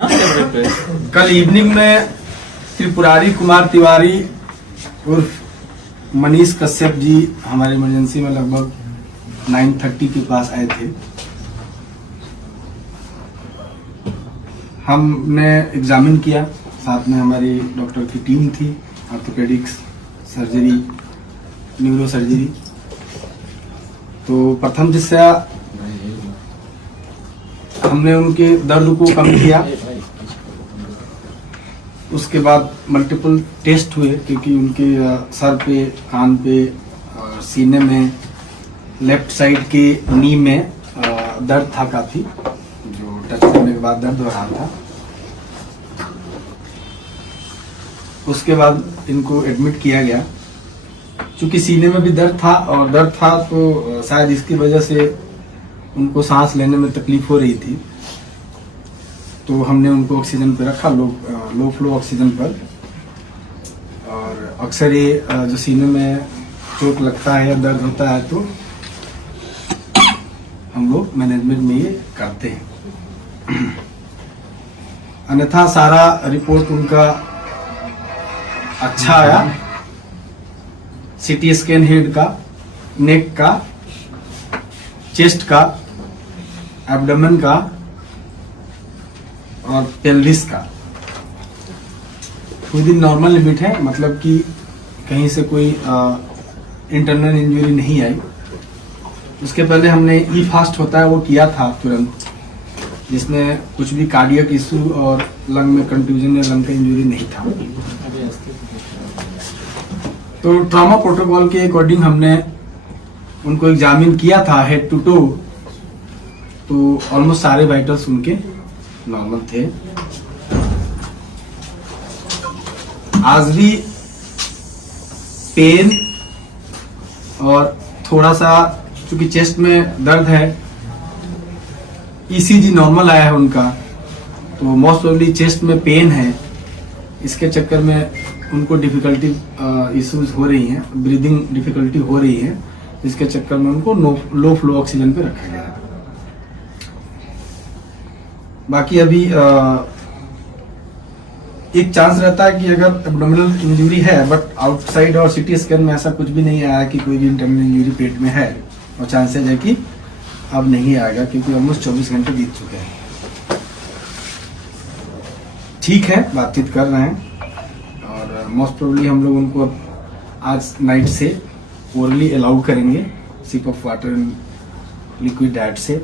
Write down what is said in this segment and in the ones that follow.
कल इवनिंग में त्रिपुरारी कुमार तिवारी उर्फ मनीष कश्यप जी हमारे इमरजेंसी में लगभग 9:30 के पास आए थे। हमने एग्जामिन किया, साथ में हमारी डॉक्टर की टीम थी, ऑर्थोपेडिक्स, सर्जरी, न्यूरो सर्जरी। तो प्रथम दृष्टया हमने उनके दर्द को कम किया। उसके बाद मल्टीपल टेस्ट हुए, क्योंकि उनके सर पे, कान पे और सीने में, लेफ्ट साइड के नी में दर्द था काफी, जो टच करने के बाद दर्द हो रहा था। उसके बाद इनको एडमिट किया गया। चूंकि सीने में भी दर्द था तो शायद इसकी वजह से उनको सांस लेने में तकलीफ हो रही थी, तो हमने उनको ऑक्सीजन पे रखा, लो फ्लो ऑक्सीजन पर। और अक्सर ये जो सीने में चोट लगता है या दर्द होता है तो हम लोग मैनेजमेंट में ये करते हैं। अन्यथा सारा रिपोर्ट उनका अच्छा आया। सीटी स्कैन हेड का, नेक का, चेस्ट का, एब्डोमेन का और पेल्विस का विद इन नॉर्मल लिमिट है, मतलब कि कहीं से कोई इंटरनल इंजरी नहीं आई। उसके पहले हमने ई फास्ट होता है वो किया था तुरंत, जिसमें कुछ भी कार्डियक इशू और लंग में कंट्यूजन या लंग का इंजरी नहीं था। तो ट्रॉमा प्रोटोकॉल के अकॉर्डिंग हमने उनको एग्जामिन किया था हेड टू टो, तो ऑलमोस्ट सारे वाइटल्स उनके नॉर्मल थे। आज भी पेन और थोड़ा सा चूंकि चेस्ट में दर्द है, ईसीजी नॉर्मल आया है उनका, तो मोस्ट प्रोबेबली चेस्ट में पेन है। इसके चक्कर में उनको डिफिकल्टी इश्यूज हो रही हैं, ब्रीदिंग डिफिकल्टी हो रही है, इसके चक्कर में उनको लो फ्लो ऑक्सीजन पे रखा गया है। बाकी अभी एक चांस रहता है कि अगर एब्डोमिनल इंजरी है, बट आउटसाइड और सीटी स्कैन में ऐसा कुछ भी नहीं आया कि कोई भी इंटरनल इंजरी पेट में है, और चांसेस है कि अब नहीं आएगा, क्योंकि ऑलमोस्ट 24 घंटे बीत चुके हैं। ठीक है, बातचीत कर रहे हैं और मोस्ट प्रोबेबली हम लोग उनको आज नाइट से ओरली अलाउ करेंगे, sip of water and liquid diet से।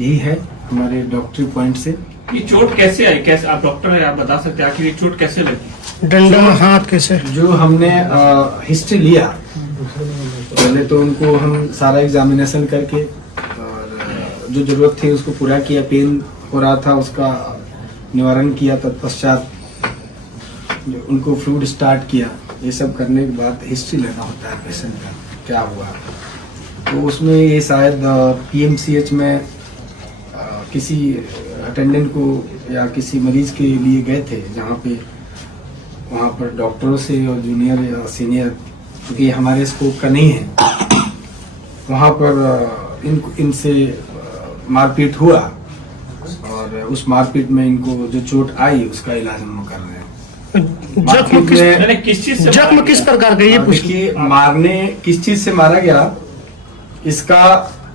यही है हमारे डॉक्टरी पॉइंट से। ये चोट कैसे आई? कैसे, आप डॉक्टर हैं, आप बता सकते हैं आखिर ये चोट कैसे लगी? डंडा में हाथ कैसे? जो हमने हिस्ट्री लिया, पहले तो उनको हम सारा एग्जामिनेशन करके और जो जरूरत थी उसको पूरा किया। पेन हो रहा था उसका निवारण किया, तत्पश्चात उनको फ्लूइड स्टार्ट किया। ये सब करने के बाद हिस्ट्री लेना होता है पेशेंट का, क्या हुआ। तो उसमें ये शायद पीएमसीएच में किसी अटेंडेंट को या किसी मरीज के लिए गए थे, जहाँ पे वहाँ पर डॉक्टरों से और जूनियर या सीनियर, क्योंकि हमारे स्कोप का नहीं है, वहाँ पर इनसे मारपीट हुआ और उस मारपीट में इनको जो चोट आई उसका इलाज हम कर रहे हैं। जख्म किस प्रकार का, ये पूछिए। मारने किस चीज से मारा गया, इसका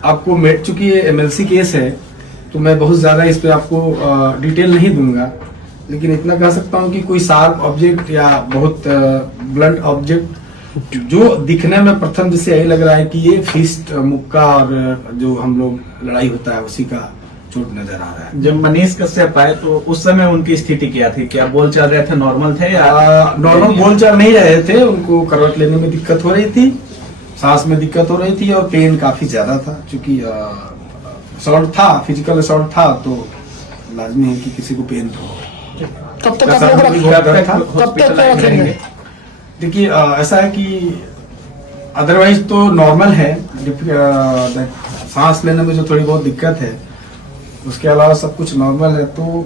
आपको चूंकि ये एमएलसी केस है तो मैं बहुत ज्यादा इस पे आपको डिटेल नहीं दूंगा, लेकिन इतना कह सकता हूँ कि कोई शार्प ऑब्जेक्ट या बहुत ब्लंट ऑब्जेक्ट जो दिखने में प्रथम जैसे यही लग रहा है कि ये फिस्ट, मुक्का और जो हम लोग लड़ाई होता है उसी का चोट नजर आ रहा है। जब मनीष कश्यप आए तो उस समय उनकी स्थिति क्या थी? क्या बोल चल रहे थे, नॉर्मल थे या नॉर्मल बोल चल नहीं रहे थे? उनको करवट लेने में दिक्कत हो रही थी, सांस में दिक्कत हो रही थी और पेन काफी ज्यादा था। चूंकि असॉल्ट था, फिजिकल असॉल्ट था, तो लाजमी है कि किसी को पेन तो हो। कब तक आप लोग रखेंगे? देखिए ऐसा है कि अदरवाइज तो नॉर्मल है, सांस लेने में जो थोड़ी बहुत दिक्कत है उसके अलावा सब कुछ नॉर्मल है। तो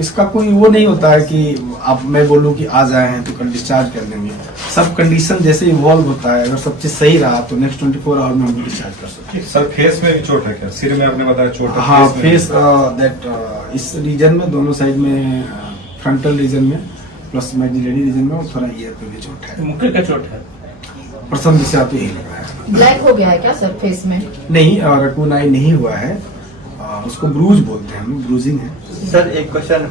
इसका कोई वो नहीं होता है कि अब मैं बोलूँ कि आज आए हैं तो कल डिस्चार्ज कर देंगे। सब कंडीशन जैसे इवॉल्व होता है, अगर सब चीज सही रहा तो नेक्स्ट 24 आवर में हम डिस्चार्ज कर सकते हैं। सर फेस में भी चोट है क्या? सिर में आपने बताया चोट है, हाँ, फेस में भी? फेस दैट इस रीजन में, दोनों साइड में, फ्रंटल रीजन में प्लस मैग्जिलरी रीजन में, और थोड़ा ईयर पे भी चोट है। मुक्के का चोट है। प्रथम दिशा तो यही लग रहा है। ब्लैक हो गया है क्या सर फेस में? नहीं, रकून आई नहीं हुआ है, उसको ब्रूज बोलते हैं हम, ब्रूजिंग है। सर एक क्वेश्चन,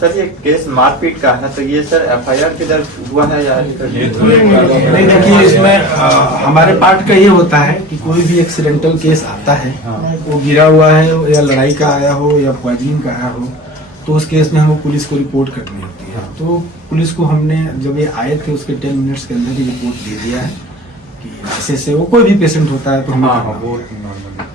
सर ये केस मारपीट का है तो ये सर एफआईआर के दर्ज हुआ है या नहीं, देखिए इसमें हमारे पार्ट का ये होता है कि कोई भी एक्सीडेंटल केस आता है, वो गिरा हुआ है या लड़ाई का आया हो या पॉइजनिंग का आया हो, तो उस केस में हमको पुलिस को रिपोर्ट करनी होती है। तो पुलिस को हमने जब ये आए थे उसके 10 मिनट्स के अंदर ही रिपोर्ट दे दिया है कि ऐसे वो कोई भी पेशेंट होता है तो हमें हाँ वो नॉर्मल